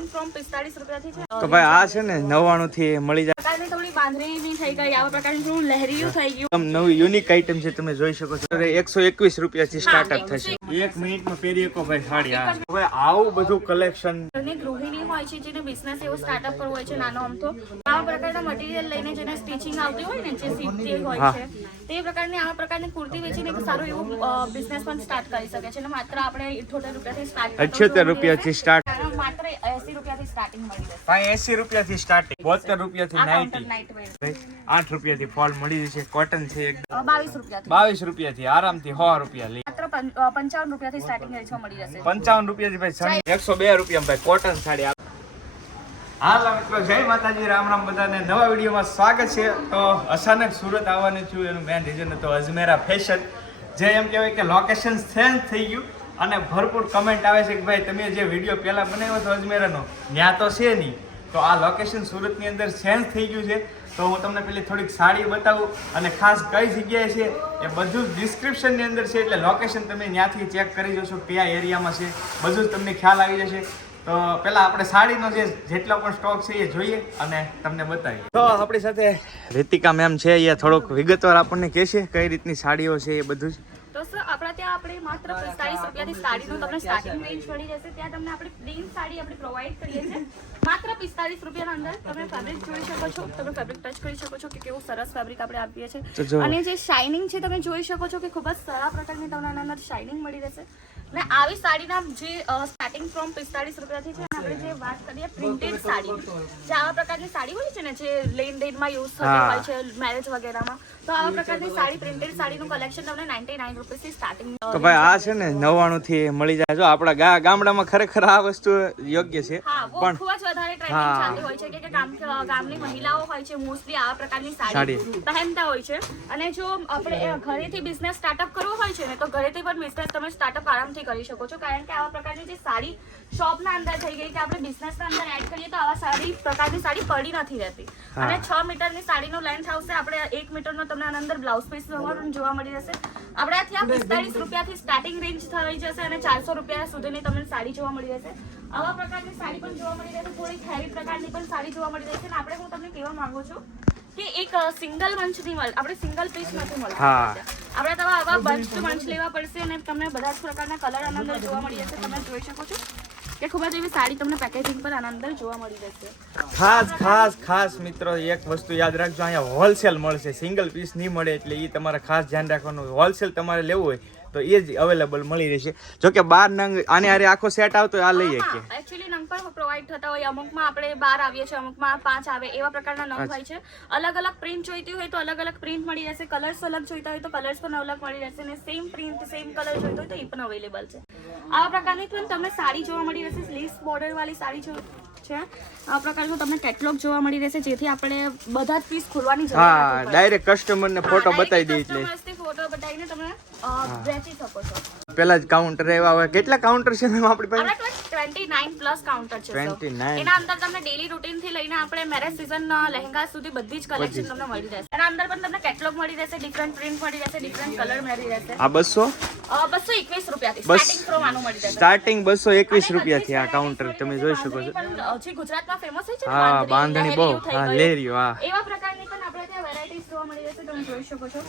Starting from 45 રૂપિયાથી છે. તો ભાઈ આ છે ને 99 થી મળી જાય. પ્રકારની થોડી બાંધણી થઈ ગઈ, આવા પ્રકારનું થોડું લહેરિયું થઈ ગયું. એકદમ નવી યુનિક આઈટમ છે, તમે જોઈ શકો છો. 121 રૂપિયાથી સ્ટાર્ટઅપ થશે. 1 મિનિટમાં પહેરી શકો ભાઈ સાડી. આ હવે આવું બધું કલેક્શન ગૃહિણી હોય છે જેને બિઝનેસ એવો સ્ટાર્ટઅપ કરવો હોય છે નાનો અમથો, આવા પ્રકારના મટીરિયલ લઈને જેને સ્ટિચિંગ આવતી હોય ને, જે સીવતી હોય છે તે પ્રકારની આવા પ્રકારની કુર્તી વેચીને એક સારું એવું બિઝનેસ પણ સ્ટાર્ટ કરી શકે છે. અને માત્ર આપણે 78 રૂપિયાથી સ્ટાર્ટ 78 રૂપિયાથી સ્ટાર્ટ, માત્ર 80 રૂપિયાથી સ્ટાર્ટિંગ મળી જશે. ભાઈ 80 રૂપિયાથી સ્ટાર્ટિંગ, 72 રૂપિયાથી નાઇટી, નાઇટ વેર 8 રૂપિયાથી ફોલ મળી જશે. કોટન છે એકદમ 22 રૂપિયાથી, 22 રૂપિયાથી આરામથી 100 રૂપિયા લે. માત્ર 55 રૂપિયાથી સ્ટાર્ટિંગ રેન્જમાં મળી જશે. 55 રૂપિયાથી ભાઈ સાડી 102 રૂપિયા ભાઈ કોટન સાડી. હાલો મિત્રો, જય માતાજી, રામ રામ બધાને. નવા વિડીયોમાં સ્વાગત છે. તો અચાનક સુરત આવવાનું થયું, એનું મેન રીઝન હતો અજમેરા ફેશન, જે એમ કહેવાય કે લોકેશન ચેન્જ થઈ ગયું. અને ભરપૂર કમેન્ટ આવે છે કે ભાઈ તમે જે વિડીયો પહેલાં બનાવ્યો હતો અજમેરાનો, ત્યાં તો છે નહીં. તો આ લોકેશન સુરતની અંદર ચેન્જ થઈ ગયું છે. તો હું તમને પેલી થોડીક સાડી બતાવું અને ખાસ કઈ જગ્યાએ છે એ બધું જ ડિસ્ક્રિપ્શનની અંદર છે. એટલે લોકેશન તમે ત્યાંથી ચેક કરી જશો કયા એરિયામાં છે, બધું જ તમને ખ્યાલ આવી જશે. તો પહેલાં આપણે સાડીનો જેટલો પણ સ્ટોક છે એ જોઈએ અને તમને બતાવીએ. તો આપણી સાથે રીતિકા મેમ છે, એ થોડોક વિગતવાર આપણને કહેશે કઈ રીતની સાડીઓ છે એ બધું જ. તો સર આપણા ત્યાં આપણે માત્ર 45 રૂપિયાથી સાડીનું તમને સ્ટાર્ટિંગ રેન્જ મળી જશે. ત્યાં તમને આપણે પ્લેન સાડી આપણે પ્રોવાઈડ કરીએ છીએ. માત્ર 45 રૂપિયાના અંદર તમે ફેબ્રિક જોઈ શકો છો, તમે ફેબ્રિક ટચ કરી શકો છો કે કેવું સરસ ફેબ્રિક આપણે આપીએ છીએ. અને જે શાઇનિંગ છે તમે જોઈ શકો છો કે ખૂબ જ સારા પ્રકારની તમને આના અંદર શાઇનિંગ મળી રહેશે. અને આવી સાડીના જે સ્ટાર્ટિંગ ફ્રોમ 45 રૂપિયાથી છે. આપણે જે વાત કરીએ પ્રિન્ટેડ સાડી, જે આવા પ્રકારની સાડી હોય છે ને, જે લેન દેનમાં યુઝ થતી હોય છે મેરેજ વગેરેમાં, તો આવા પ્રકારની સાડી પ્રિન્ટેડ સાડીનું કલેક્શન તમને 99 રૂપિયાથી સ્ટાર્ટિંગ. તો ભાઈ આ છે ને 99 થી મળી જાય. જો આપણા ગામડામાં ખરેખર આ વસ્તુ યોગ્ય છે, પણ ખૂબ જ વધારે ટ્રેન્ડિંગ ચાલતી હોય છે કે ગામની મહિલાઓ હોય છે મોસ્ટલી આવા પ્રકારની સાડી પહેરતા હોય છે. અને જો આપણે ઘરેથી બિઝનેસ સ્ટાર્ટઅપ કરવો હોય છે ને, તો ઘરેથી પણ બિઝનેસ તમે સ્ટાર્ટઅપ આરામથી કરી શકો છો. કારણ કે આવા પ્રકારની જે સાડી શોપના અંદર થઈ ગઈ કે આપણે બિઝનેસના અંદર એડ કરીએ તો આવા સાડી પ્રકારની સાડી પડી નથી રહેતી. અને 6 મીટરની સાડીનો લેન્થ આવશે. આપણે 1 મીટરનો તમને આના અંદર બ્લાઉઝ પીસ જોવા મળી જશે. આપણે ત્યાં 45 રૂપિયાથી સ્ટાર્ટિંગ રેન્જ થઈ જશે અને 400 રૂપિયા સુધીની તમને સાડી જોવા મળી જશે. આવા પ્રકારની સાડી પણ જોવા મળી રહેશે. થોડી હેવી પ્રકારની પણ સાડી જોવા મળી રહેશે. અને આપણે હું તમને કહેવા માંગુ છું કે એક સિંગલ મંચ ની મળે, આપણે સિંગલ પીસ નથી મળતા. આપણે તો આવા બંચ લેવા પડશે અને તમને બધા જ પ્રકારના કલર આના અંદર જોવા મળી જશે. તમે જોઈ શકો છો કે ખૂબ જ એવી સાડી તમને પેકેજિંગ પર આના અંદર જોવા મળી જશે. ખાસ મિત્રો એક વસ્તુ યાદ રાખજો, અહીંયા હોલસેલ મળશે, સિંગલ પીસ નહીં મળે. એટલે એ તમારે ખાસ ધ્યાન રાખવાનું. હોલસેલ તમારે લેવું હોય તો એ જ અવેલેબલ મળી રહેશે. જો કે 12 નંગ આને આરે આખો સેટ આવતો આ લઈએ કે એક્ચ્યુઅલી નંગ પણ પ્રોવાઈડ થતા હોય. અમુકમાં આપણે 12 આવીએ છીએ, અમુકમાં 5 આવે, એવા પ્રકારના નંગ હોય છે. અલગ અલગ પ્રિન્ટ જોઈતી હોય તો અલગ અલગ પ્રિન્ટ મળી રહેશે. કલર્સ અલગ જોઈતા હોય તો કલર્સ પણ અલગ મળી રહેશે. અને સેમ પ્રિન્ટ સેમ કલર જોઈતો હોય તો એ પણ અવેલેબલ છે. આવા પ્રકારની પણ તમને સાડી જોવા મળી રહેશે. સ્લીવ્સ બોર્ડર વાળી સાડી છે. આ પ્રકારનું તમને કેટલોગ જોવા મળી રહેશે, જેથી આપણે બધા જ પીસ ખોલવાની જરૂર નથી. હા, ડાયરેક્ટ કસ્ટમરને ફોટો બતાવી દે. એટલે ફોટો બતાવીને તમે વેચી શકો છો. પેલા જ કાઉન્ટર એવા હોય. કેટલા કાઉન્ટર છે મેમ આપણી પાસે? 29 પ્લસ કાઉન્ટર છે. 29. એના અંદર તમને ડેલી રૂટીન થી લઈને આપણે મેરેજ સીઝન લહેંગા સુધી બધી જ કલેક્શન તમને મળી રહેશે. એના અંદર પણ તમને કેટલોગ મળી રહેશે, ડિફરન્ટ પ્રિન્ટ મળી રહેશે, ડિફરન્ટ કલર મળી રહેશે. આ 221 રૂપિયાથી સ્ટાર્ટિંગ ફ્રોમ આનું મળી રહેશે. સ્ટાર્ટિંગ 221 રૂપિયાથી આ કાઉન્ટર તમે જોઈ શકો છો. જે ગુજરાતમાં ફેમસ છે હા, બાંધણી બહુ. હા, લેરિયો. હા, એવા પ્રકારની પણ આપણે ત્યાં વેરાયટીઝ જોવા મળી રહેશે. તમે જોઈ શકો છો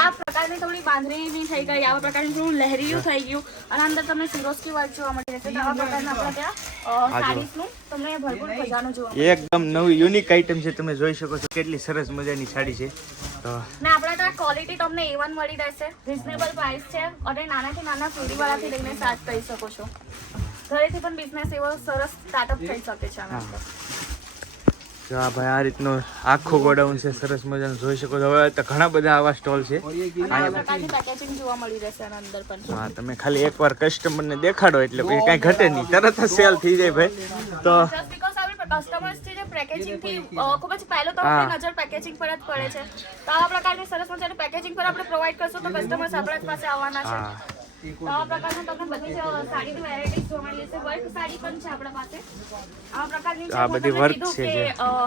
આ પ્રકારની થોડી બાંધણી થઈ ગઈ, આવા પ્રકારનું થોડું લહેરિયું થઈ ગયું. અને અંદર તમને સિરોસ્કી વર્ક જોવા મળી રહેશે. આવા પ્રકારના આપણે ત્યાં સાડીઝનું તમને ભરપૂર ખજાનો જોવા એકદમ નવી યુનિક આઈટમ છે. તમે જોઈ શકો છો કેટલી સરસ મજાની સાડી છે. તો ને આપણા ત્યાં ક્વોલિટી તમને A1 મળી રહેશે. રીઝનેબલ પ્રાઇસ છે. અને નાનાથી નાના ફેરીવાળાથી લઈને સ્ટાર્ટ કરી શકો છો. ઘરેથી પણ બિઝનેસ એવો સરસ સ્ટાર્ટઅપ થઈ શકે છે આના અંદર. જો આ ભાઈ આ રીતનું આખું ગોડાઉન છે, સરસ મજાનું જોઈ શકો છો. હવે તો ઘણા બધા આવા સ્ટોલ છે. આ પ્રકારની પેકેજિંગ જોવા મળી રહેશે આના અંદર પણ. હા, તમે ખાલી એકવાર કસ્ટમરને દેખાડો એટલે પછી કાંઈ ઘટે નહીં, તરત જ સેલ થઈ જાય ભાઈ. તો કસ્ટમર્સ છે જે પેકેજિંગ થી ખૂબ જ પહેલો તો આપણી નજર પેકેજિંગ પર જ પડે છે. તો આવા પ્રકારની સરસ મજાની પેકેજિંગ પર આપણે પ્રોવાઈડ કરશું તો કસ્ટમર્સ આપણા પાસે આવવાના છે. તો આવા પ્રકારના તમને બધી જ સાડીની વેરાયટી જોવા મળી જશે. વર્ક સાડી પણ છે આપણા પાસે. આવા પ્રકારની છે, આ હું બધી તમને વર્ક કીધું છે કે,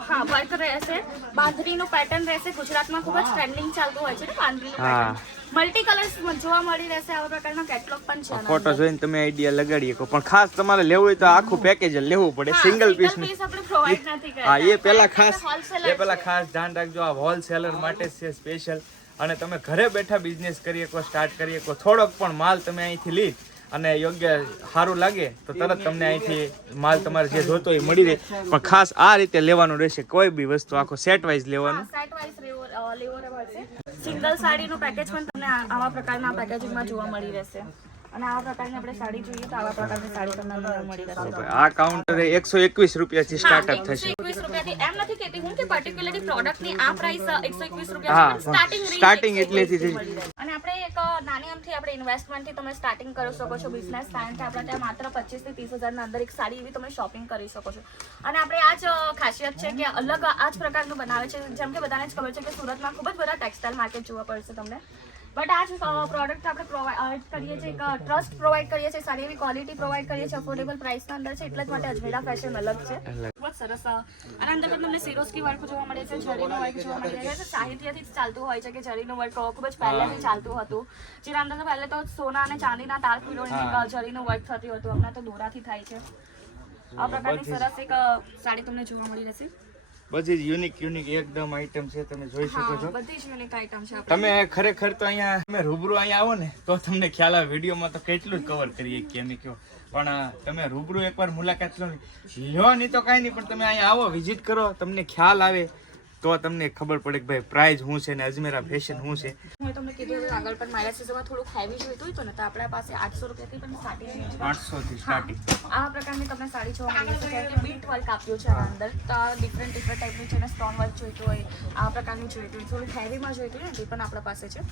હા વર્ક રહેશે. બાંધણીનું પેટર્ન રહેશે. ગુજરાતમાં ખૂબ જ ટ્રેન્ડિંગ ચાલતું હોય છે ને બાંધણીનું પેટર્ન. મલ્ટી કલર્સ જોવા મળી રહેશે. આવા પ્રકારના કેટલોગ પણ છે. ફોટો જોઈને તમે આઈડિયા લગાડી શકો, પણ ખાસ તમારે લેવું હોય તો આખું પેકેજ લેવું પડે. સિંગલ પીસ આપણે પ્રોવાઈડ નથી કરતા. હા, એ પેલા ખાસ હોલસેલર એ પેલા ખાસ ધ્યાન રાખજો. આ હોલસેલર માટે જ છે સ્પેશિયલ. અને તમે ઘરે બેઠા બિઝનેસ કરી શકો, સ્ટાર્ટ કરી શકો. થોડોક પણ માલ તમે અહીંથી લી અને યોગ્ય સારું લાગે તો તરત તમને અહીંથી માલ તમારે જે જોતો હોય મળી રહે. પણ ખાસ આ રીતે લેવાનું રહેશે. કોઈ બી વસ્તુ આખો સેટ વાઇઝ લેવાનું. સેટ વાઇઝ લેવો રહેશે. સિંગલ સાડીનું પેકેજ પણ તમને આવા પ્રકારના પેકેજિંગમાં જોવા મળી રહેશે. અને આવા પ્રકારની આપણે સાડી જોઈએ તો આવા પ્રકારની સાડી તમને અંદર મળી રહેશે. આ કાઉન્ટર 121 રૂપિયાથી સ્ટાર્ટઅપ થશે. 121 રૂપિયાથી એમ નથી કહેતી હું કે પર્ટિક્યુલરલી પ્રોડક્ટની આ પ્રાઇસ 121 રૂપિયા છે, પણ સ્ટાર્ટિંગ એટલેથી જ. અને આપણે એક નાની અમથી આપણે ઇન્વેસ્ટમેન્ટથી તમે સ્ટાર્ટિંગ કરી શકો છો બિઝનેસ. કારણ કે આપણે ત્યાં માત્ર 25 થી 30 હજારના અંદર એક સાડી એવી તમે શોપિંગ કરી શકો છો. અને આપણે આ જ ખાસિયત છે કે અલગ આ જ પ્રકારનું બનાવે છે. જેમ કે બધાને જ ખબર છે કે સુરતમાં ખૂબ જ બધા ટેક્સટાઇલ માર્કેટ જોવા પડશે તમને. બટ આ જ પ્રોડક્ટ આપણે પ્રોવાઈડ કરીએ છીએ, એક ટ્રસ્ટ પ્રોવાઈડ કરીએ છીએ, સારી એવી ક્વોલિટી પ્રોવાઈડ કરીએ છીએ, અફોર્ડેબલ પ્રાઇસના અંદર છે. એટલા જ માટે અજમેરા ફેશન અલગ છે. ખૂબ જ સરસ. અને અંદર પણ તમને સિરોસ્કી વર્ક જોવા મળે છે, જરીનો વર્ક જોવા મળે છે. સાહિત્યથી જ ચાલતું હોય છે કે જરીનું વર્ક ખૂબ જ પહેલેથી ચાલતું હતું. જેના અંદર તો પહેલે તો સોના અને ચાંદીના તાર પીળોની જરીનું વર્ક થતું હતું. હમણાં તો દોરાથી થાય છે. આ પ્રકારની સરસ એક સાડી તમને જોવા મળી રહેશે. બધી જ યુનિક એકદમ આઈટમ છે, તમે જોઈ શકો છો. બધી જ યુનિક આઈટમ છે. તમે ખરેખર તો અહીંયા તમે રૂબરૂ અહીંયા આવો ને તો તમને ખ્યાલ આવે. વિડીયોમાં તો કેટલું જ કવર કરીએ કે અમે કયો, પણ તમે રૂબરૂ એકવાર મુલાકાત લો નહીં તો કાંઈ નહીં, પણ તમે અહીંયા આવો, વિઝિટ કરો, તમને ખ્યાલ આવે તો તમને ખબર પડે કે ભાઈ પ્રાઇસ શું છે ને અજમેરા ફેશન શું છે. હું તમને કીધું આગળ પણ મારા સિઝનમાં થોડુંક હેવી જોઈતું હોય તો ને તો આપણા પાસે 800 રૂપિયાથી પણ સ્ટાર્ટિંગ છે. 800 થી સ્ટાર્ટિંગ. આ પ્રકારની તમને સાડી જોવા મળી જશે કે બીટ વર્ક આપ્યું છે આના અંદર. તો ડિફરન્ટ ટાઈપનું છે ને સ્ટોન વર્ક જોઈતું હોય, આ પ્રકારનું જોઈતું હોય, થોડુંક હેવીમાં જોઈતું હોય ને તે પણ આપણા પાસે છે.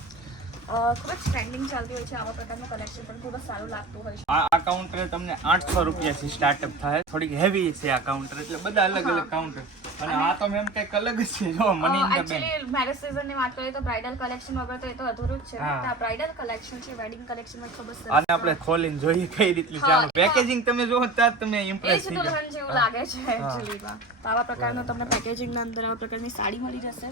ખૂબ જ ટ્રેન્ડિંગ ચાલતું હોય છે. આવા પ્રકારનું કલેક્શન પણ ખૂબ જ સારું લાગતું હોય છે. આ કાઉન્ટર તમને 800 રૂપિયાથી સ્ટાર્ટઅપ થાય. થોડીક હેવી છે આ કાઉન્ટર, એટલે બધા અલગ અલગ કાઉન્ટર. અને આ તો મેમ કંઈક અલગ જ છે. જો એકચ્યુઅલી મેરેજ સિઝનની વાત કરીએ તો બ્રાઇડલ કલેક્શન વગર તો એ તો અધૂરું જ છે. આ બ્રાઇડલ કલેક્શન છે, વેડિંગ કલેક્શનમાં ખૂબ જ સરસ. આને આપણે ખોલીને જોઈએ કઈ રીતનું છે. આનું પેકેજિંગ તમે જોવો ત્યાં તમે ઇમ્પ્રેસ થઈ જાવ. દુલ્હન જેવું લાગે છે એકચ્યુઅલીમાં. તો આવા પ્રકારનું તમને પેકેજિંગના અંદર આવા પ્રકારની સાડી મળી જશે.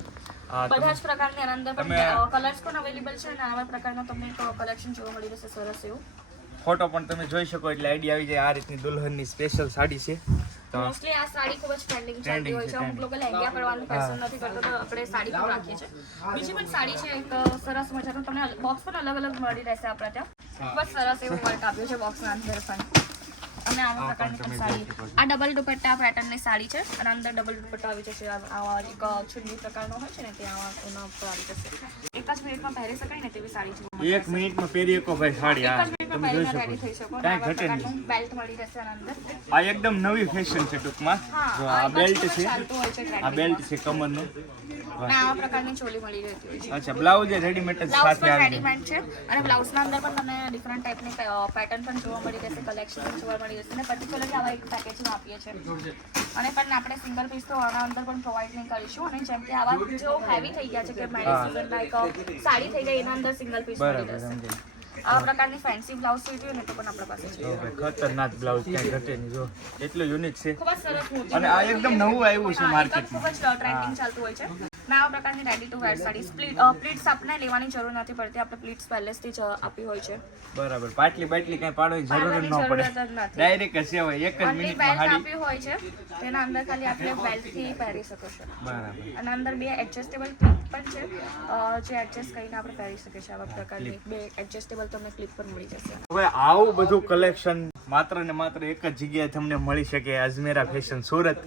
બધા જ પ્રકારની આના અંદર પણ કલર્સ પણ અવેલેબલ છે અને આવા પ્રકારનું તમને કલેક્શન જોવા મળી જશે સરસ એવું. ફોટો પણ તમે જોઈ શકો એટલે આઈડિયા આવી જાય. આ રીતની દુલ્હનની સ્પેશિયલ સાડી છે. મોસ્ટલી આ સાડી ખૂબ જ ટ્રેન્ડિંગ ચાલતી હોય છે. અમુક લોકો લહેંગા પહેરવાનું પસંદ નથી કરતો તો આપણે સાડી પણ રાખીએ છીએ. બીજી પણ સાડી છે એક સરસ મજાનું, તમને બોક્સ પણ અલગ અલગ મળી રહેશે આપણા ત્યાં. ખૂબ જ સરસ એવું વર્ક આપ્યું છે બોક્સના અંદર પણ. અને આવા પ્રકારની પણ સાડી, આ ડબલ દુપટ્ટા પેટર્નની સાડી છે અને અંદર ડબલ દુપટ્ટા આવી જશે. આવા એક ચુન્ની પ્રકારનો હોય છે ને તે આવા એના ઉપર આવી જશે. એક જ મિનિટમાં પહેરી શકાય ને તેવી સાડી છે. 1 મિનિટમાં પહેરી શકો ભાઈ સાડી. આ તમે જોઈ શકો રેડી થઈ શકો. કાંઈ ઘટે નહીં. બેલ્ટ મળી રહેશે આના અંદર. આ એકદમ નવી ફેશન છે ટૂંકમાં. જો આ બેલ્ટ છે, આ બેલ્ટ છે કમરનું. અને આવા પ્રકારની ચોલી મળી રહેતી હોય છે. અચ્છા, બ્લાઉઝ એ રેડીમેડ જ બ્લાઉઝ સાથે પણ આવે. રેડીમેડ છે અને બ્લાઉઝના અંદર પણ તમને ડિફરન્ટ ટાઈપની પેટર્ન પણ જોવા મળી રહેશે, કલેક્શન પણ જોવા મળી રહેશે. અને પર્ટિક્યુલરલી આવા એક પેકેજમાં આપીએ છીએ. અને પણ આપણે સિંગલ પીસ તો આના અંદર પણ પ્રોવાઈડ નહીં કરીશું. અને જેમ કે આવા જો હેવી થઈ ગયા છે કે મેરેજ સિઝનના એક સાડી થઈ ગઈ એના અંદર સિંગલ પીસ મળી રહેશે. આ પ્રકારની ફેન્સી બ્લાઉઝ જોઈતી હોય ને તો પણ આપણા પાસે છે. ખતરનાક બ્લાઉઝ ક્યાંય ઘટે નહીં. જો એટલું યુનિક છે ખૂબ જ સરસ મોટી. અને આ એકદમ નવું આવ્યું છે માર્કેટમાં. ખૂબ જ ટ્રેન્ડિંગ ચાલતું હોય છે. મેં આવા પ્રકારની ready to wear sari pleats આપણે લેવાની જરૂર નથી પડતી. આપણે પ્લીટ્સ પહેલેથી જ આપી હોય છે. બરાબર, પાટલી કઈ પાડવાની જરૂર જ ન પડે. ડાયરેક્ટ જ સેવાય એક જ મિનિટમાં બેલ્ટ હાડી. આપી હોય છે તેના અંદર ખાલી આપણે બેલ્ટથી પહેરી શકો છો. બરાબર. અને અંદર બે એડજસ્ટેબલ ક્લિપ પણ છે જે એડજસ્ટ કરીને આપણે પહેરી શકીએ છીએ. આવા પ્રકારની બે એડજસ્ટેબલ તમને ક્લિપ પણ મળી જશે. હવે આવું બધું કલેક્શન માત્ર ને માત્ર એક જ જગ્યાએ તમને મળી શકે, અજમેરા ફેશન સુરત.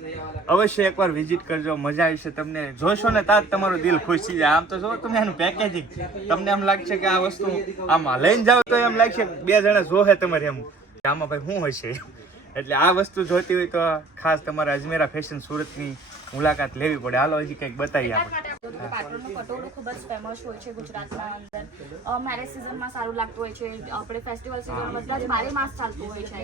અવશ્ય એકવાર વિઝિટ કરજો, મજા આવશે. તમને જોશો ને ત્યાં તમારું દિલ ખુશ થઈ જાય. આમ તો જો તમે એનું પેકેજિંગ, તમને એમ લાગશે કે આ વસ્તુ આમાં લઈને જાઓ તો એમ લાગશે બે જણા જોહે તમારે એમ આમાં ભાઈ શું હશે. એટલે આ વસ્તુ જોતી હોય તો ખાસ તમારે અજમેરા ફેશન સુરતની મુલાકાત લેવી પડે. હાલો હજી કંઈક બતાવીએ એટલા આપણે. જ માટે પાટણનું પટોળું ખૂબ જ ફેમસ હોય છે ગુજરાતના અંદર. મેરેજ સિઝનમાં સારું લાગતું હોય છે, આપણે ફેસ્ટિવલ સિઝન બધા જ 12 માસ ચાલતું હોય છે.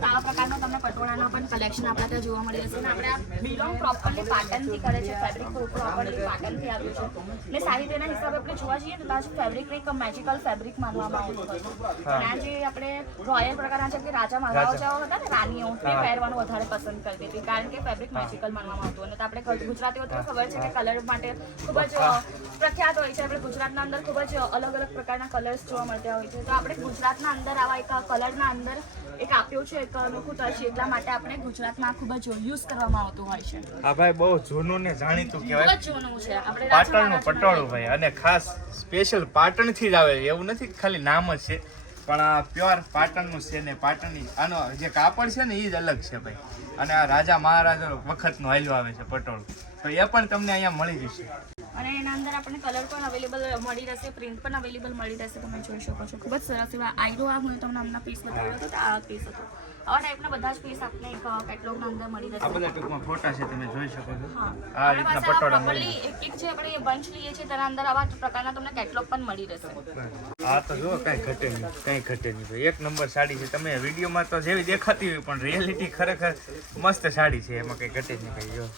તો આવા પ્રકારના તમને પટોળાના પણ કલેક્શન આપણા ત્યાં જોવા મળી જશે. અને આપણે આ બિલોંગ પ્રોપરલી પાટણથી કરે છે, ફેબ્રિક પ્રોપરલી પાટણથી આવ્યું છે. ને સાહિત્યના હિસાબે આપણે જોવા જઈએ તો તાજ ફેબ્રિક એક મેજિકલ ફેબ્રિક માનવામાં આવતું હોય છે. અને આ જે આપણે રોયલ પ્રકારના છે કે રાજા મહારાજાઓ હતા ને, રાણીઓ તે પહેરવાનું વધારે પસંદ કરતી હતી, કારણ કે ફેબ્રિક મેજિકલ માનવામાં આવતું. અને તો આપણે ગુજરાતીઓ તો ખબર છે કે કલર માટે ખૂબ જ પ્રખ્યાત હોય છે. આપણે ગુજરાતના અંદર ખૂબ જ અલગ અલગ પ્રકારના કલર્સ જોવા મળતા હોય છે. તો આપણે ગુજરાતના અંદર આવા એક કલરના અંદર એક આપ્યું છે એક અનોખું ટચ, એટલા માટે આપણે ગુજરાતમાં ખૂબ જ યુઝ કરવામાં આવતું હોય છે. હા ભાઈ, બહુ જૂનું ને જાણીતું ખૂબ કહેવાય જ જૂનું છે. આપણે પાટણનું પટોળું ભાઈ, અને ખાસ સ્પેશિયલ પાટણથી જ આવે. એવું નથી કે ખાલી નામ જ છે, પણ આ પ્યોર પાટણનું છે ને પાટણની આનો જે કાપડ છે ને એ જ અલગ છે ભાઈ. અને આ રાજા મહારાજા વખતનું હાલ્યું આવે છે પટોળું, તો એ પણ તમને અહીંયા મળી જશે. અને એના અંદર આપણને કલર પણ અવેલેબલ મળી રહેશે, પ્રિન્ટ પણ અવેલેબલ મળી રહેશે. તમે જોઈ શકો છો ખૂબ જ સરસ એવા આયરો. આ હું તમને હમણાં પીસ બતાવ્યો હતો, આ પીસ હતો. આવા ટાઈપના બધા જ પીસ આપણે એક કેટલોગના અંદર મળી રહેશે. આ બધા ટૂંકમાં ફોટા છે, તમે જોઈ શકો છો. હા, આ રીતના પટોળા પ્રોપરલી એક જે આપણે બંચ લઈએ છીએ તેના અંદર આવા પ્રકારના તમને કેટલોગ પણ મળી રહેશે. આ તો જુઓ, કઈ ઘટે નહીં, કઈ ઘટે નહીં ભાઈ. એક નંબર સાડી છે. તમે વિડીયોમાં તો જેવી દેખાતી હોય, પણ રિયાલિટી ખરેખર મસ્ત સાડી છે, એમાં કઈ ઘટે જ નહીં ભાઈ. જો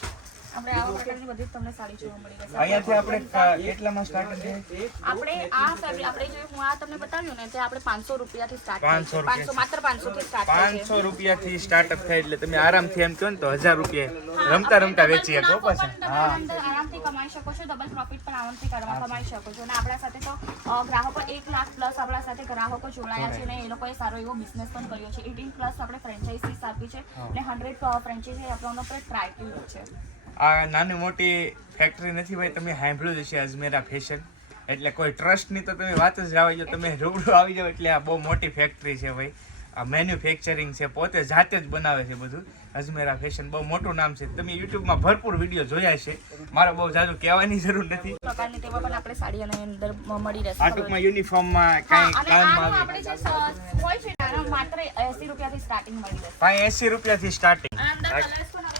આપણે આવા પ્રકારની બધી તમને સાડી જોવા મળી રહેશે. અહીંયાથી આપણે કેટલામાં સ્ટાર્ટ છે? આપણે આ ફેબ્રિક આપણે જે હું આ તમને બતાવ્યું ને તે આપણે 500 રૂપિયાથી સ્ટાર્ટ થાય છે. 500 માત્ર 500 થી સ્ટાર્ટ થાય છે. 500 રૂપિયાથી સ્ટાર્ટઅપ થાય એટલે તમે આરામથી એમ કહો ને તો 1000 રૂપિયા રમતા રમતા વેચી શકો પાછા. હા, આરામથી કમાઈ શકો છો, ડબલ પ્રોફિટ પણ આરામથી કમાઈ શકો છો. અને આપણા સાથે તો ગ્રાહકો 1 લાખ પ્લસ આપણા સાથે ગ્રાહકો જોડાયા છે અને એ લોકોએ સારો એવો બિઝનેસ પણ કર્યો છે. 18 પ્લસ આપણે ફ્રેન્ચાઇઝીસ આપી છે અને 100 ફ્રેન્ચાઇઝી આપણો પર ટ્રાય કર્યું છે. આ નાની મોટી ફેક્ટરી નથી ભાઈ, તમે સાંભળ્યું જ હશે અજમેરા ફેશન. એટલે કોઈ ટ્રસ્ટની તો તમે વાત જ આવી જાઓ, તમે રૂબરૂ આવી જાઓ એટલે આ બહુ મોટી ફેક્ટરી છે ભાઈ. આ મેન્યુફેક્ચરિંગ છે, પોતે જાતે જ બનાવે છે બધું. અજમેરા ફેશન બહુ મોટું નામ છે. તમે યુટ્યુબમાં ભરપૂર વિડીયો જોયા છે, મારે બહુ જાજુ કહેવાની જરૂર નથી. પ્રકારની તેમાં પણ આપણે સાડી અને અંદર મળી રહેશે. આ ટૂંકમાં યુનિફોર્મમાં કઈ કામમાં આપણે જે હોય છે ને માત્ર 80 રૂપિયાથી સ્ટાર્ટિંગ મળી રહેશે. 80 રૂપિયાથી સ્ટાર્ટિંગ. અંદર કલર્સ પણ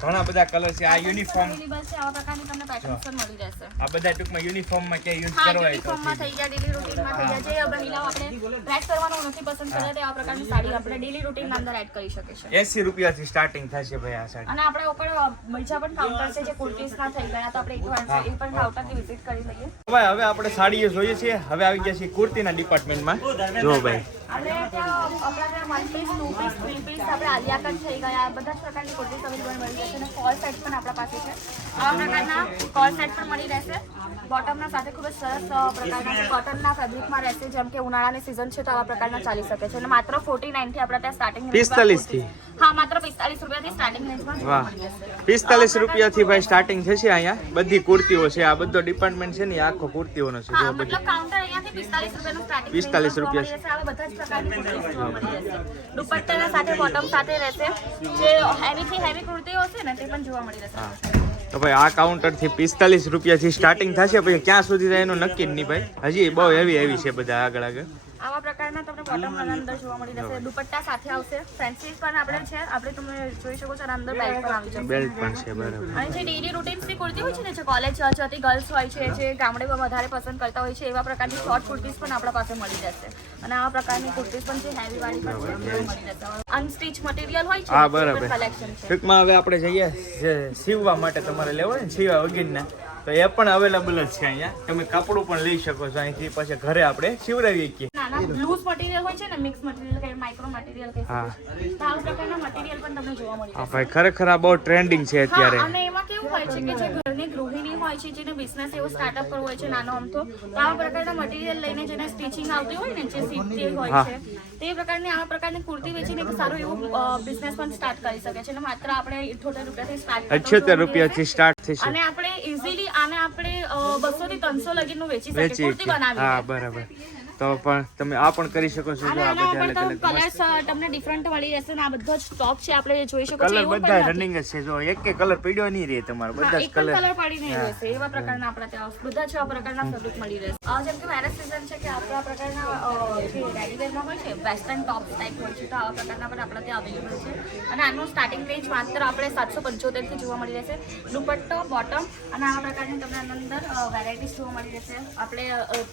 ઘણા બધા કલર છે. આ યુનિફોર્મ અવેલેબલ છે, આવા પ્રકારની તમને પેટર્ન્સ પણ મળી રહેશે. આ બધા ટૂંકમાં યુનિફોર્મમાં કે યુઝ હા, કરવા હોય તો યુનિફોર્મમાં થઈ ગયા, ડેલી રૂટીનમાં થઈ ગયા. જે મહિલાઓ આપણે ડ્રેસ કરવાનું નથી પસંદ કરતા તે આ પ્રકારની સાડી આપણે ડેલી રૂટીનના અંદર એડ કરી શકે છે. 80 રૂપિયાથી સ્ટાર્ટિંગ થશે ભાઈ આ સાડી. અને આપણે ઉપર બીજા પણ કાઉન્ટર છે જે કુર્તીઝના થઈ ગયા, તો આપણે એકવાર એ પણ કાઉન્ટરથી વિઝિટ કરી લઈએ. ભાઈ હવે આપણે સાડીઓ જોઈએ છે. હવે આવી ગયા છે કુર્તીના ડિપાર્ટમેન્ટમાં. જો ભાઈ આપણે ત્યાં આપણા ત્યાં 1 પીસ 2 પીસ 3 પીસ આપણે આલિયા કટ થઈ ગયા, બધા જ પ્રકારની કુર્તીઝ અવેલેબલ મળી જશે. અને કોલ સેટ પણ આપણા પાસે છે. આવા પ્રકારના કોલ સેટ પણ મળી રહેશે. બોટમના સાથે ખૂબ જ સરસ પ્રકારના કોટનના ફેબ્રિકમાં રહેશે. જેમ કે ઉનાળાની સિઝન છે તો આવા પ્રકારના ચાલી શકે છે. અને માત્ર 49 થી આપણે ત્યાં સ્ટાર્ટિંગ 45 થી. હા, માત્ર 45 રૂપિયાથી સ્ટાર્ટિંગ રેન્જમાં જોવા મળી જશે. 45 રૂપિયાથી ભાઈ સ્ટાર્ટિંગ થશે. અહીંયા બધી કુર્તીઓ છે. આ બધો ડિપાર્ટમેન્ટ છે ને આખો કુર્તીઓનો છે. હા, જો મતલબ કાઉન્ટર અહીંયાથી 45 રૂપિયાનું સ્ટાર્ટિંગ 45 રૂપિયા રહેશે. આવા બધા જ પ્રકારની કુર્તીઝ જોવા મળી રહેશે. દુપટ્ટાના સાથે બોટમ સાથે રહેશે. જે હેવીથી હેવી કુર્તીઓ હશે ને તે પણ જોવા મળી રહેશે. તો ભાઈ આ કાઉન્ટરથી 45 રૂપિયાથી સ્ટાર્ટિંગ થશે. પછી ક્યાં સુધી થાય એનું નક્કી જ નહીં ભાઈ. હજી બહુ હેવી છે બધા આગળ આગળ. આવા પ્રકારના તમને બોટમ અંદર જોવા મળી રહેશે. દુપટ્ટા સાથે આવશે. ફેન્સીસ પણ આપણે છે. આપણે તમે જોઈ શકો છો અને અંદર બેલ્ટ પણ આવી જશે. બેલ્ટ પણ છે, બરાબર. અને જે ડેલી રૂટીન્સની કુર્તી હોય છે ને, જે કોલેજ જતી ગર્લ્સ હોય છે, જે ગામડે વધારે પસંદ કરતા હોય છે, એવા પ્રકારની શોર્ટ કુર્તીઝ પણ આપણા પાસે મળી જશે. અને આવા પ્રકારની કુર્તીઝ પણ જે હેવી વાળી પણ છે તે મળી જશે. અનસ્ટિચ મટીરિયલ હોય છે, હા, બરાબર. કલેક્શન છે. ટૂંકમાં હવે આપણે જઈએ જે સીવવા માટે તમારે લેવો હોય ને સીવા વગીરના, તો એ પણ અવેલેબલ જ છે અહીંયા. તમે કપડું પણ લઈ શકો છો અહીંથી, પછી ઘરે આપણે સીવડાવી શકીએ. નાના લૂઝ મટીરિયલ હોય છે ને, મિક્સ મટીરિયલ કે માઇક્રો મટીરિયલ કે હા, તો આવા પ્રકારના મટીરિયલ પણ તમને જોવા મળી હા જશે. ભાઈ, ખરેખર આ બહુ ટ્રેન્ડિંગ છે અત્યારે. હા, અને એમાં કેવું હોય છે કે જે ઘરની ગૃહિણી હોય છે, જેને બિઝનેસ એવો સ્ટાર્ટઅપ કરવો હોય છે નાનો અમથો, તો આવા પ્રકારના મટીરિયલ લઈને જેને સ્ટિચિંગ આવતી હોય ને, જે સીવતી હોય છે, તે પ્રકારની આવા પ્રકારની કુર્તી વેચીને એક સારું એવું બિઝનેસ પણ સ્ટાર્ટ કરી શકે છે. અને માત્ર આપણે 78 રૂપિયાથી સ્ટાર્ટ 78 રૂપિયાથી સ્ટાર્ટ થશે. અને આપણે ઇઝીલી આને આપણે 200 થી 300 લગીનું વેચી શકીએ, કુર્તી બનાવી. હા, બરાબર. તો પણ તમે આ પણ કરી શકો છો. અને જો આ આના બધા ઉપર અલગ તો અલગ કલર્સ તમને ડિફરન્ટ મળી રહેશે ને આ બધો જ સ્ટોક છે આપણે જોઈ શકો છો કલર એવું બધા પણ નથી. રનિંગ જ છે. જો એક કલર પડ્યો નહીં રહે તમારો, હા, બધા જ એક પણ કલર. કલર પડી નહીં રહેશે એવા પ્રકારના આપણા ત્યાં બધા જ પ્રકારના ફેબ્રિક મળી રહેશે. જેમ કે મેરેજ સિઝન છે કે આપણા પ્રકારના જે રેડીમેડમાં હોય છે વેસ્ટર્ન ટોપ ટાઈપ હોય છે તો આવા પ્રકારના પણ આપણા ત્યાં અવેલેબલ છે. અને આનું સ્ટાર્ટિંગ રેન્જ માત્ર આપણે 775 થી જોવા મળી રહેશે. દુપટ્ટો બોટમ અને આવા પ્રકારની તમને આની અંદર વેરાયટીઝ જોવા મળી રહેશે. આપણે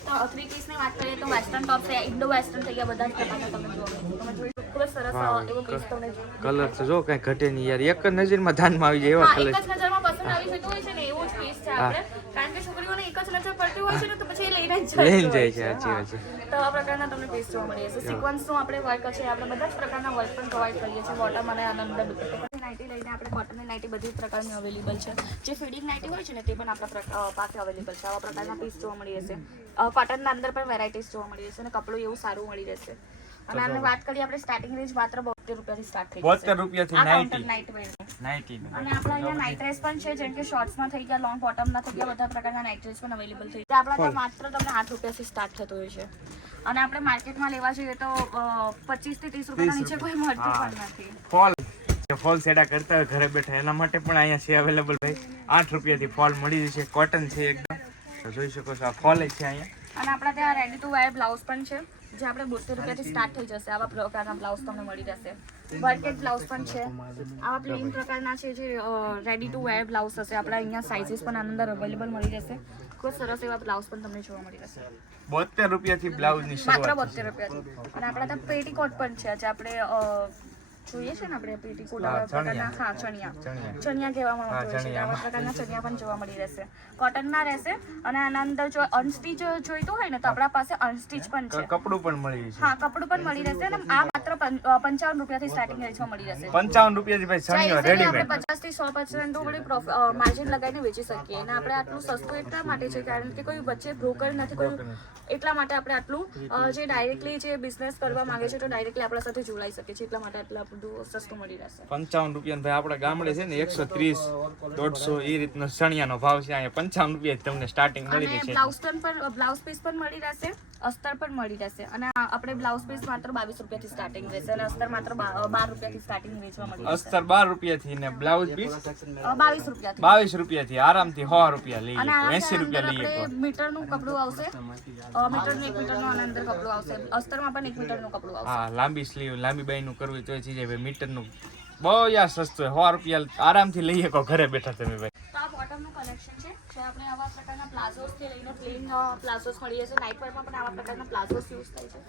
3 પીસની વાત કરીએ તો વેસ્ટર્ન ટોપ છે, ઇન્ડો વેસ્ટર્ન થઈ ગયા, બધા જ પ્રકારના તમને જોવા મળશે. તમે જોઈ શકો ખૂબ જ સરસ એવો પીસ તમને કલર તો જો કઈ ઘટે નહીં યાર, એક જ નજરમાં ધ્યાનમાં આવી જાય એવા હા, કલર. એક જ નજરમાં પસંદ આવી જતું હોય છે ને એવો જ પીસ છે આપણે. કારણ કે છોકરીઓને એક જ નજર પડતી હોય છે ને તો પછી એ લઈને જ લઈને જાય છે. હોય સાચી વાત છે. તો આ પ્રકારના તમને પીસ જોવા મળી જશે. સિક્વન્સનું આપણે વર્ક છે, આપણે બધા જ પ્રકારના વર્ક પણ પ્રોવાઈડ કરીએ છીએ. બોટમ અને આના અંદર દુપટ્ટો નાઇટી લઈને આપણે કોટનની નાઇટી બધી જ પ્રકારની અવેલેબલ છે. જે ફીડિંગ નાઇટી હોય છે ને તે પણ આપણા પાસે અવેલેબલ છે. આવા પ્રકારના પીસ જોવા મળી જશે. કોટનના અંદર પણ વેરાયટીઝ જોવા મળી જશે અને કપડું એવું સારું મળી રહેશે. અને આની વાત કરીએ આપણે સ્ટાર્ટિંગ રેન્જ માત્ર 72 રૂપિયાથી સ્ટાર્ટ થઈ જશે. 72 રૂપિયાથી આ નાઇટી. કાઉન્ટર નાઇટ વેર છે. નાઇટી. અને આપણા અહીંયા નાઇટ ડ્રેસ પણ છે, જેમ કે શોર્ટ્સમાં થઈ ગયા, લોંગ બોટમના થઈ ગયા, બધા પ્રકારના નાઇટ ડ્રેસ પણ અવેલેબલ થઈ ગયા. આપણા ત્યાં માત્ર તમને 8 રૂપિયાથી સ્ટાર્ટ થતો હોય છે. અને આપણે માર્કેટમાં લેવા જઈએ તો 25 થી 30 રૂપિયાના નીચે કોઈ મળતું પણ નથી. ફોલ ફોલ સેડા કરતા હોય ઘરે બેઠા એના માટે પણ અહીંયા છે અવેલેબલ ભાઈ. 8 રૂપિયાથી ફોલ મળી જશે. કોટન છે એકદમ, તો જોઈ શકો છો આ ફોલ છે અહીંયા. અને આપણા ત્યાં રેડી ટુ વેર બ્લાઉઝ પણ છે, જે આપણે 72 રૂપિયાથી સ્ટાર્ટ થઈ જશે. આવા પ્રકારના બ્લાઉઝ તમને મળી જશે. વર્કેડ બ્લાઉઝ પણ છે. આવા પ્લેન પ્રકારના છે જે રેડી ટુ વેર બ્લાઉઝ હશે. આપણા અહીંયા સાઇઝીસ પણ આની અંદર અવેલેબલ મળી જશે. ખૂબ સરસ એવા બ્લાઉઝ પણ તમને જોવા મળી જશે. 72 રૂપિયાથી બ્લાઉઝની માત્ર શરૂઆત. 72 રૂપિયાથી. અને આપણા ત્યાં પેટીકોટ પણ છે, જે આપણે જોઈએ છે ને આપણે પેટીકોટ આવા પ્રકારના. હા, ચણિયા કહેવામાં આવતું હોય છે. આવા પ્રકારના ચણિયા પણ જોવા મળી રહેશે. કોટનના રહેશે. અને આના અંદર જો અનસ્ટીચ જોઈતું હોય ને તો આપણા પાસે અનસ્ટીચ પણ છે. કપડું પણ મળી જશે. હા, કપડું પણ મળી રહેશે. અને આ માત્ર 55 રૂપિયાથી સ્ટાર્ટિંગ રેન્જમાં મળી રહેશે. 55 રૂપિયાથી ભાઈ સણિયો આપણે રેડીમેડ. 50 થી 100% થોડી માર્જિન લગાવીને વેચી શકીએ. અને આપણે આટલું સસ્તું એટલા માટે છે કારણ કે કોઈ વચ્ચે બ્રોકર નથી, કોઈ એટલા માટે આપણે આટલું જે ડાયરેક્ટલી જે બિઝનેસ કરવા માંગે છે તો ડાયરેક્ટલી આપણા સાથે જોડાઈ શકે છે. એટલા માટે આટલું બધું સસ્તું મળી રહેશે. 55 રૂપિયા ભાઈ આપણા ગામડે છે ને 130 150 એ રીતનો સણિયાનો ભાવ છે. અહીંયા 55 રૂપિયા તમને સ્ટાર્ટિંગ મળી અને રહેશે. બ્લાઉઝ પીસ પણ મળી રહેશે, અસ્તર પણ મળી રહેશે. અને આપણે બ્લાઉઝ પીસ માત્ર 22 રૂપિયાથી સ્ટાર્ટિંગ રહેશે અને અસ્તર માત્ર 12 રૂપિયાથી સ્ટાર્ટિંગ વેચવા મળી રહેશે. અસ્તર 12 રૂપિયાથી ને બ્લાઉઝ પીસ 22 રૂપિયાથી. 22 રૂપિયાથી આરામથી 100 રૂપિયા લઈએ, અને 80 રૂપિયા લઈએ. આપણે મીટરનું કપડું આવશે. મીટરનું 1 મીટરનું આના અંદર કપડું આવશે. અસ્તરમાં પણ 1 મીટરનું કપડું આવશે. હા, લાંબી સ્લીવ લાંબી બાઈનું કરવું હોય તો એ ચીજ ભાઈ મીટરનું બહુ યાર સસ્તું 100 રૂપિયા આરામથી લઈ શકો ઘરે બેઠા તમે ભાઈ. તો આ બોટમનું કલેક્શન છે, જે આપણે આવા પ્રકારના પ્લાઝોસથી લઈને પ્લેન પ્લાઝોસ મળી જશે. નાઇટ વેરમાં પણ આવા પ્રકારના પ્લાઝોસ યુઝ થાય છે.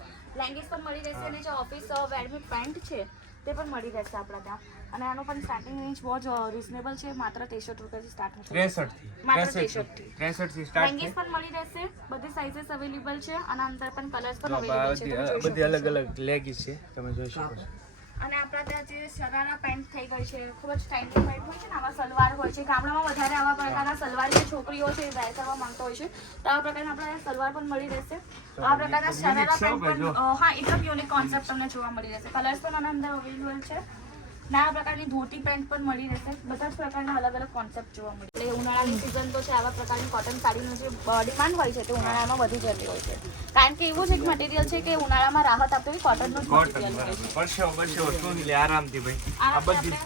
લેંગીસ પણ મળી રહેશે અને જે ઓફિસ વેરની પેન્ટ છે તે પણ મળી રહેશે આપણા ત્યાં. અને આનો પણ સ્ટાર્ટિંગ રેન્જ બહુ જ રિઝનેબલ છે, માત્ર 63 રૂપિયાથી સ્ટાર્ટ થશે. 63 માત્ર 63 થી. 63 થી સ્ટાર્ટ લેંગીસ પણ મળી રહેશે, બધી સાઇઝીસ અવેલેબલ છે અને અંદર પણ કલર્સ પણ અવેલેબલ છે. તમે જોઈ બધી શકો અલગ છો. અલગ લેગીસ છે, તમે જોઈ શકો છો. અને આપણા ત્યાં જે શરારા પેન્ટ થઈ ગઈ છે, ખૂબ જ સ્ટાઇલિંગ પેન્ટ હોય છે ને, આવા સલવાર હોય છે. ગામડામાં વધારે આવા પ્રકારના સલવાર જે છોકરીઓ છે વેર કરવા માંગતો હોય છે, તો આવા પ્રકારના આપણા સલવાર પણ મળી રહેશે. આ પ્રકારના શરારા પેન્ટ પણ હા, એકદમ યુનિક કોન્સેપ્ટ તમને જોવા મળી રહેશે. કલર્સ પણ આના અંદર અવેલેબલ છે. ના પ્રકારની ધોતી પેન્ટ પણ મળી રહેશે. બધા જ પ્રકારના અલગ અલગ કોન્સેપ્ટ જોવા મળે. એટલે ઉનાળાની સિઝન તો છે, આવા પ્રકારની કોટન સાડીનો જે ડિમાન્ડ હોય છે તે ઉનાળામાં વધી જતી હોય છે. કારણ કે એવું જ એક મટીરિયલ છે કે ઉનાળામાં રાહત આપતું હોય કોટનનું જ મટીરિયલ હોય છે. પરસેવો શું લે આરામથી ભાઈ. આ બધી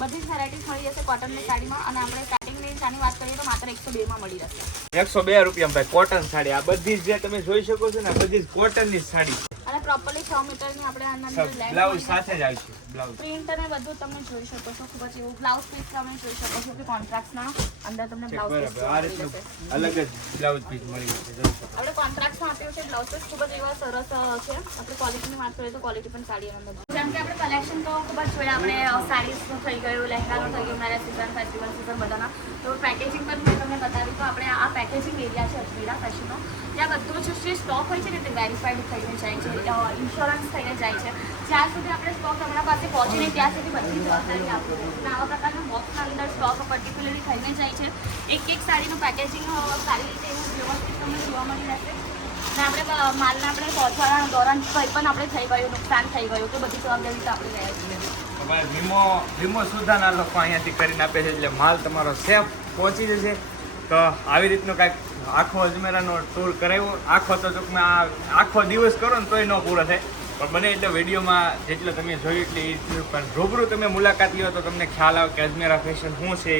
બધી જ વેરાયટીઝ મળી જશે કોટનની સાડીમાં. અને આપણે સ્ટાર્ટિંગ રેન્જ આની વાત કરીએ તો માત્ર 102 માં મળી જશે. 102 રૂપિયા ભાઈ કોટન સાડી. આ બધી જે તમે જોઈ શકો છો ને આ બધી કોટનની સાડી છે. અને પ્રોપરલી 6 મીટરની આપણે આના અંદર બ્લાઉઝ સાથે જ આવશે. બ્લાઉઝ પ્રિન્ટ અને બધું તમે જોઈ શકો છો. ખૂબ જ એવું બ્લાઉઝ પીસ તમે જોઈ શકો છો કે કોન્ટ્રાક્ટના અંદર તમને બ્લાઉઝ પીસ આ રીતનું અલગ જ બ્લાઉઝ પીસ મળી જશે. આપણે કોન્ટ્રાક્ટમાં આપ્યું છે બ્લાઉઝ પીસ. ખૂબ જ એવા સરસ છે. આપણે ક્વોલિટીની વાત કરીએ તો ક્વોલિટી પણ સારી અંદર. જેમ કે આપણે કલેક્શન તો ખૂબ જ જોઈએ. આપણે સાડીઝનું થઈ ગયું, લહેંગાનું થઈ ગયું, મેરેજ સિઝન, ફેસ્ટિવલ સિઝન બધાના. તો પેકેજિંગ પણ મેં તમને બતાવ્યું. તો આપણે આ પેકેજિંગ એરિયા છે અજમેરા ફેશનનો. ત્યાં બધું જે સ્ટોક હોય છે ને તે વેરીફાઈડ થઈને જાય છે, ઇન્સ્યોરન્સ થઈને જાય છે. જ્યાં સુધી આપણે સ્ટોક તમારા પાસે પહોંચે નહીં ત્યાં સુધી બધી જવાબદારી આપવું. અને આવા પ્રકારના બોક્સના અંદર સ્ટોક પર્ટિક્યુલરલી થઈને જાય છે. એક સાડીનું પેકેજિંગ સારી રીતે એવું વ્યવસ્થિત તમને જોવા મળી રહેશે. અને આપણે માલને આપણે પહોંચવાના દોરાન કંઈ પણ આપણે થઈ ગયું, નુકસાન થઈ ગયું તો બધી જવાબદારી તો આપણે લઈએ છીએ. વીમો સુધાના લોકો અહીંયાથી કરીને આપે છે, એટલે માલ તમારો સેફ પહોંચી જશે. તો આવી રીતનું કાંઈક આખો અજમેરાનો ટૂર કરાવ્યો. આખો તો ટૂંકમાં આખો દિવસ કરો ને તોય ન પૂરો થાય, પણ બને એટલે વિડીયોમાં જેટલો તમે જોયું એટલે એ પણ રૂબરૂ તમે મુલાકાત લ્યો તો તમને ખ્યાલ આવે કે અજમેરા ફેશન શું છે.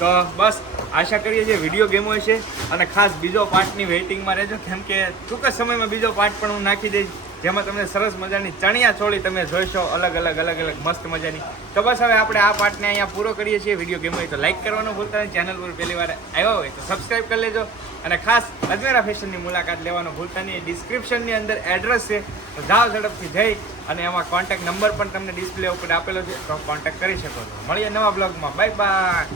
તો બસ આશા કરીએ છીએ વિડીયો ગેમો છે, અને ખાસ બીજો પાર્ટની વેઇટિંગમાં રહેજો, કેમ કે ટૂંક જ સમયમાં બીજો પાર્ટ પણ હું નાખી દઈશ, જેમાં તમને સરસ મજાની ચણિયા ચોળી તમે જોઈશો અલગ અલગ મસ્ત મજાની. તો બસ હવે આપણે આ પાર્ટને અહીંયા પૂરો કરીએ છીએ. વિડીયો ગેમ હોય તો લાઈક કરવાનું ભૂલતા નહીં, ચેનલ પર પહેલી વાર આવ્યા હોય તો સબસ્ક્રાઈબ કરી લેજો, અને ખાસ અજમેરા ફેશનની મુલાકાત લેવાનું ભૂલતા નહીં. ડિસ્ક્રિપ્શનની અંદર એડ્રેસ છે, તો જાઓ ઝડપથી જઈ, અને એમાં કોન્ટેક્ટ નંબર પણ તમને ડિસ્પ્લે ઉપર આપેલો છે, તો કોન્ટેક્ટ કરી શકો છો. મળીએ નવા બ્લોગમાં. Bye bye.